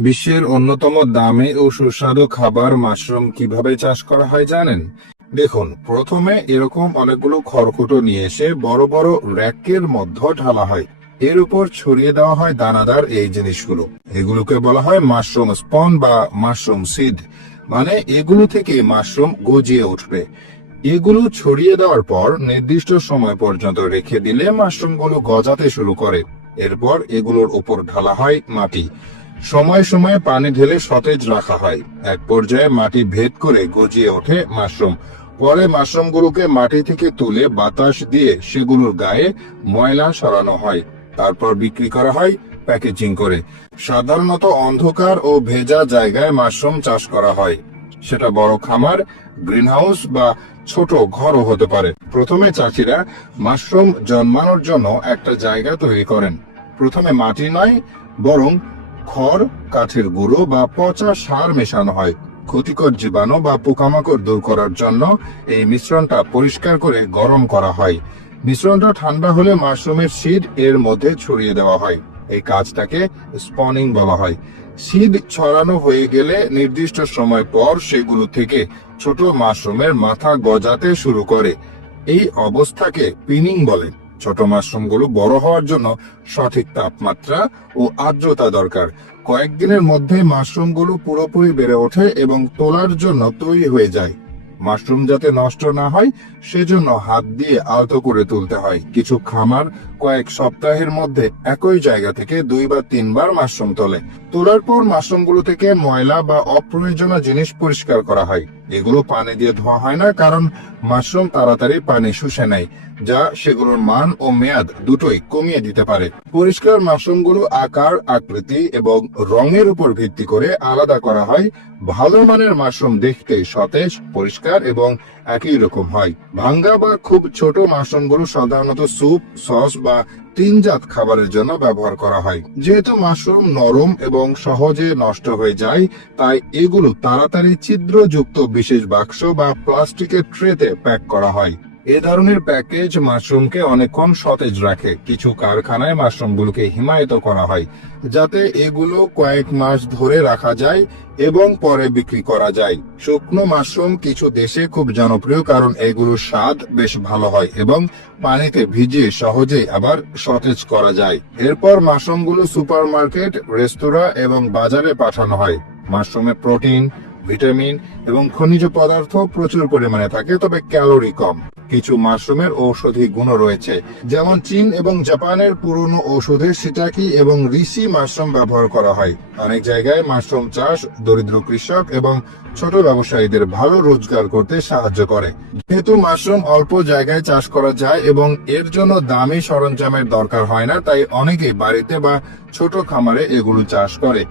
বিশ্বের অন্যতম দামি ও সুস্বাদু খাবার মাশরুম কীভাবে চাষ করা হয় জানেন? দেখুন, প্রথমে এরকম অনেকগুলো খড়কুটো নিয়ে এসে বড় বড় র্যাকের মধ্যে ঢালা হয়। এর উপর ছড়িয়ে দেওয়া হয় দানাদার এই জিনিসগুলো। এগুলোকে বলা হয় মাশরুম স্পন বা মাশরুম সিড। মানে এগুলো থেকে মাশরুম গজিয়ে উঠবে। এগুলো ছড়িয়ে দেওয়ার পর নির্দিষ্ট সময় পর্যন্ত রেখে দিলে মাশরুমগুলো গজাতে শুরু করে। এরপর এগুলোর উপর ঢালা হয় মাটি। সময় সময়ে পানি ঢেলে সতেজ রাখা হয়। এক পর্যায়ে মাটি ভেদ করে গজিয়ে ওঠে মাশরুম। পরে মাশরুমগুলোকে মাটি থেকে তুলে বাতাস দিয়ে সেগুলোর গায়ে ময়লা সরানো হয়। তারপর বিক্রি করা হয় প্যাকেজিং করে। সাধারণত অন্ধকার ও ভেজা জায়গায় মাশরুম চাষ করা হয়। সেটা বড় খামার, গ্রিনহাউস বা ছোট ঘরও হতে পারে। প্রথমে চাষিরা মাশরুম জন্মানোর জন্য একটা জায়গা তৈরি করেন। প্রথমে মাটি নয়, বরং খড়, কাঠের গুঁড়ো বা পচা সার মেশানো হয়। ক্ষতিকর জীবাণু বা পোকামাকড় দূর করার জন্য এই মিশ্রণটা পরিষ্কার করে গরম করা হয়। মিশ্রণটা ঠান্ডা হলে মাশরুমের শীত এর মধ্যে ছড়িয়ে দেওয়া হয়। এই কাজটাকে স্পনিং বলা হয়। সিড ছড়ানো হয়ে গেলে নির্দিষ্ট সময় পর সেগুলো থেকে ছোট মাশরুমের মাথা গজাতে শুরু করে। এই অবস্থাকে পিনিং বলে। ছোট মাশরুমগুলো বড় হওয়ার জন্য সঠিক তাপমাত্রা ও আর্দ্রতা দরকার। কয়েকদিনের মধ্যে মাশরুমগুলো পুরোপুরি বেড়ে ওঠে এবং তোলার জন্য তৈরি হয়ে যায়। মাশরুম যাতে নষ্ট না হয়, সেজন্য হাত দিয়ে আলতো করে তুলতে হয়। কিছু খামার কয়েক সপ্তাহের মধ্যে একই জায়গা থেকে দুই বা তিনবার মাশরুম তোলে। তোলার পর মাশরুমগুলো থেকে ময়লা বা অপ্রয়োজনীয় জিনিস পরিষ্কার করা হয়। এগুলো পানি দিয়ে ধোয়া হয় না, কারণ মাশরুম তাড়াতাড়ি পানি শুষে নেয়, যা সেগুলোর মান ও মেয়াদ দুটোই কমিয়ে দিতে পারে। পরিষ্কার মাশরুমগুলো আকার, আকৃতি এবং রঙের উপর ভিত্তি করে আলাদা করা হয়। ভালো মানের মাশরুম দেখতে সতেজ, পরিষ্কার এবং একই রকম হয়। ভাঙ্গা বা খুব ছোট মাশরুমগুলো সাধারণত স্যুপ, সস বা টিনজাত খাবারের জন্য ব্যবহার করা হয়। যেহেতু মাশরুম নরম এবং সহজে নষ্ট হয়ে যায়, তাই এগুলো তাড়াতাড়ি ছিদ্রযুক্ত বিশেষ বাক্স বা প্লাস্টিকের ট্রেতে প্যাক করা হয়। এ ধরনের প্যাকেজ মাশরুমকে অনেকক্ষণ সতেজ রাখে। কিছু কারখানায় মাশরুমগুলোকে হিমায়িত করা হয়, যাতে এগুলো কয়েক মাস ধরে রাখা যায় এবং পরে বিক্রি করা যায়। শুকনো মাশরুম কিছু দেশে খুব জনপ্রিয় কারণ এগুলোর স্বাদ বেশ ভালো হয় এবং পানিতে ভিজিয়ে সহজেই আবার সতেজ করা যায়। এরপর মাশরুমগুলো সুপারমার্কেট, রেস্তোরাঁ এবং বাজারে পাঠানো হয়। মাশরুমে প্রোটিন ভিটামিন এবং খনিজ পদার্থ প্রচুর পরিমাণে থাকে, তবে ক্যালোরি কম। কিছু মাশরুমের ঔষধি গুণ রয়েছে, যেমন চীন এবং জাপানের পুরনো ঔষধে সিটাকি এবং রিসি মাশরুম ব্যবহার করা হয়। অনেক জায়গায় মাশরুম চাষ দরিদ্র কৃষক এবং ছোট ব্যবসায়ীদের ভালো রোজগার করতে সাহায্য করে। যেহেতু মাশরুম অল্প জায়গায় চাষ করা যায় এবং এর জন্য দামি সরঞ্জামের দরকার হয় না, তাই অনেকেই বাড়িতে বা ছোট খামারে এগুলো চাষ করে।